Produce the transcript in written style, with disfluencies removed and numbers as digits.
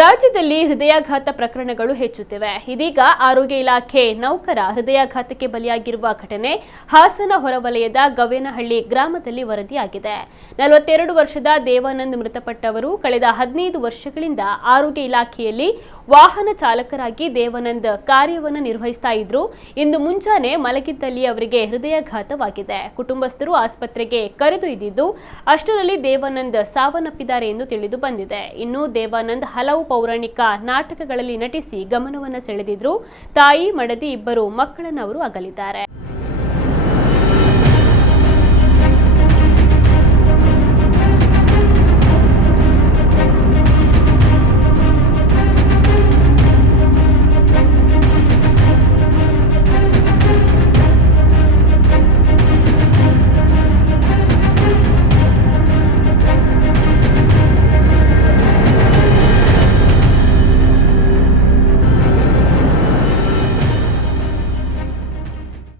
ರಾಜ್ಯದಲ್ಲಿ ಹೃದಯಾಘಾತ ಪ್ರಕರಣಗಳು ಹೆಚ್ಚುತ್ತಿವೆ. ಇದೀಗ ಆರೋಗ್ಯ ಇಲಾಖೆ ನೌಕರ ಹೃದಯಾಘಾತಕ್ಕೆ ಬಲಿಯಾಗಿರುವ ಘಟನೆ ಹಾಸನ ಹೊರವಲಯದ ಗವ್ಯನಹಳ್ಳಿ ಗ್ರಾಮದಲ್ಲಿ ವರದಿಯಾಗಿದೆ. 42 ವರ್ಷದ ದೇವಾನಂದ್ ಮೃತಪಟ್ಟವರು ಕಳೆದ 15 ವರ್ಷಗಳಿಂದ ಆರೋಗ್ಯ ಇಲಾಖೆಯಲ್ಲಿ ವಾಹನ ಚಾಲಕರಾಗಿ ದೇವಾನಂದ್ ಕಾರ್ಯವನ್ನು ನಿರ್ವಹಿಸ್ತಾ ಇದ್ರು. ಇಂದು ಮುಂಜಾನೆ ಮಲಗಿದ್ದಲ್ಲಿ ಅವರಿಗೆ ಹೃದಯಾಘಾತವಾಗಿದೆ. ಕುಟುಂಬಸ್ಥರು ಆಸ್ಪತ್ರೆಗೆ ಕರೆದೊಯ್ದಿದ್ದು ಅಷ್ಟರಲ್ಲಿ ದೇವಾನಂದ್ ಸಾವನ್ನಪ್ಪಿದ್ದಾರೆ ಎಂದು ತಿಳಿದು ಬಂದಿದೆ. ಇನ್ನು ದೇವಾನಂದ್ ಹಲವು ಪೌರಾಣಿಕ ನಾಟಕಗಳಲ್ಲಿ ನಟಿಸಿ ಗಮನವನ್ನು ಸೆಳೆದಿದ್ರು. ತಾಯಿ, ಮಡದಿ ಇಬ್ಬರು ಮಕ್ಕಳನ್ನು ಅವರು ಅಗಲಿದ್ದಾರೆ.